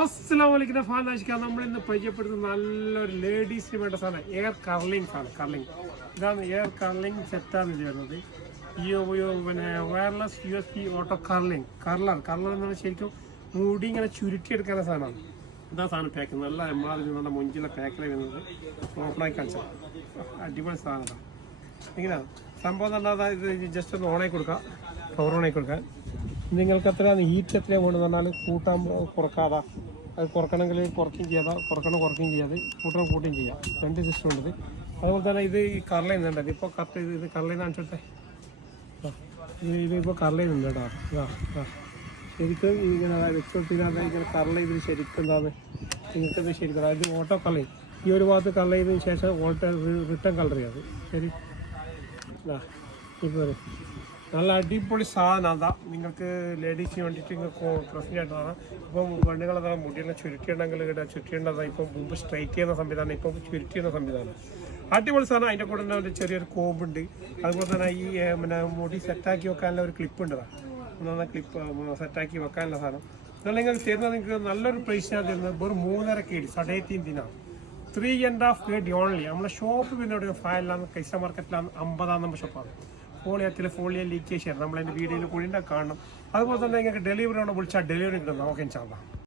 അസ്സലാമലൈക്കും ഫാനാശിക്കാൻ നമ്മൾ ഇന്ന് പരിചയപ്പെടുത്തുന്ന നല്ലൊരു ലേഡീസിന് വേണ്ട സാധനം എയർ കർലിംഗ് ആണ്. കർലിംഗ് ഇതാണ് എയർ കർലിംഗ് സെറ്റാണ് ചെയ്യുന്നത്. ഈ പിന്നെ വയർലെസ് USB ഓട്ടോ കർലർ എന്ന് പറഞ്ഞാൽ ശരിക്കും മുടി ഇങ്ങനെ ചുരുട്ടിയെടുക്കാനുള്ള സാധനമാണ്. ഇതാ സാധനം പാക്ക് നല്ല നമ്മുടെ മുഞ്ചിലെ പാക്കിൽ വരുന്നത് ഓപ്പണായി കാണിച്ചാൽ അടിപൊളി സാധനമാണ്. എങ്ങനെയാണ് സംഭവം എന്ന് പറഞ്ഞാൽ ഇത് ജസ്റ്റ് ഒന്ന് ഓണായി കൊടുക്കുക, പവർ ഓണായി കൊടുക്കുക. നിങ്ങൾക്ക് എത്രയാണ് ഹീറ്റ് എത്രയാണ് വേണമെന്ന് പറഞ്ഞാൽ കൂട്ടാൻ കുറക്കാതെ അത് കുറക്കണമെങ്കിൽ കുറയ്ക്കുകയും ചെയ്യാതെ കുറയ്ക്കുകയും ചെയ്യാതെ കൂട്ടുകയും ചെയ്യാം. രണ്ട് സിസ്റ്റം ഉണ്ട്. അതുപോലെ തന്നെ ഇത് ഈ കർലൈൻ ഉണ്ടല്ലോ, ഇപ്പോൾ കറക്റ്റ് ഇത് കർലൈൻ കാണിച്ചോട്ടെ. ഇതിപ്പോൾ കർലൈൻ ഉണ്ട് കേട്ടോ. ശരിക്കും ഇങ്ങനെ വെച്ചോട്ടില്ലാതെ ഇങ്ങനെ കർലൈൻ ഇതിന് ശരിക്കും എന്താണ് നിങ്ങൾക്കത് ശരിക്കും അതായത് ഓട്ടോ കർലൈൻ ഈ ഒരു ഭാഗത്ത് കളർ ചെയ്തതിന് ശേഷം റിട്ടേൺ കളർ ചെയ്യാം. ശരി ഇപ്പോൾ നല്ല അടിപൊളി സാധനം. അതാ നിങ്ങൾക്ക് ലേഡീസിന് വേണ്ടിയിട്ട് നിങ്ങൾക്ക് പ്രസന്റ് ആയിട്ടാണ്. ഇപ്പം പെണ്ണുകളെന്താ മുടിയെല്ലാം ചുരുട്ടിയുണ്ടെങ്കിൽ ഇവിടെ ചുരുട്ടിയേണ്ടതാണ്. ഇപ്പം മുമ്പ് സ്ട്രൈറ്റ് ചെയ്യുന്ന സംവിധാനം, ഇപ്പം ചുരുട്ടി ചെയ്യുന്ന സംവിധാനം. അടിപൊളി സാധനം. അതിൻ്റെ കൂടെ തന്നെ ഒരു ചെറിയൊരു കോമ്പുണ്ട്. അതുപോലെ തന്നെ ഈ പിന്നെ മുടി സെറ്റാക്കി വെക്കാനുള്ള ഒരു ക്ലിപ്പ് ഉണ്ട്. ഒന്നാ ക്ലിപ്പ് സെറ്റാക്കി വെക്കാനുള്ള സാധനം എന്നാൽ നിങ്ങൾക്ക് തരുന്നത് നിങ്ങൾക്ക് നല്ലൊരു പ്രൈസിനാണ് തരുന്നത്. വെറും 3.5 KD 3.5 3.5 KD ഓൺലി. നമ്മുടെ ഷോപ്പ് പിന്നെ ഇവിടെ ഫയലിലാണ്, കൈസ മാർക്കറ്റിലാണ്, 50 നമ്പർ ഷോപ്പാണ്. ഫോളിയ ലീക്കേജ് നമ്മളതിൻ്റെ വീഡിയോയിൽ കൂടി കാണണം. അതുപോലെ തന്നെ നിങ്ങൾക്ക് ഡെലിവറി വിളിച്ചാൽ ഡെലിവറി കിട്ടും. ഓക്കെ ഇൻഷാ അല്ലാഹ്.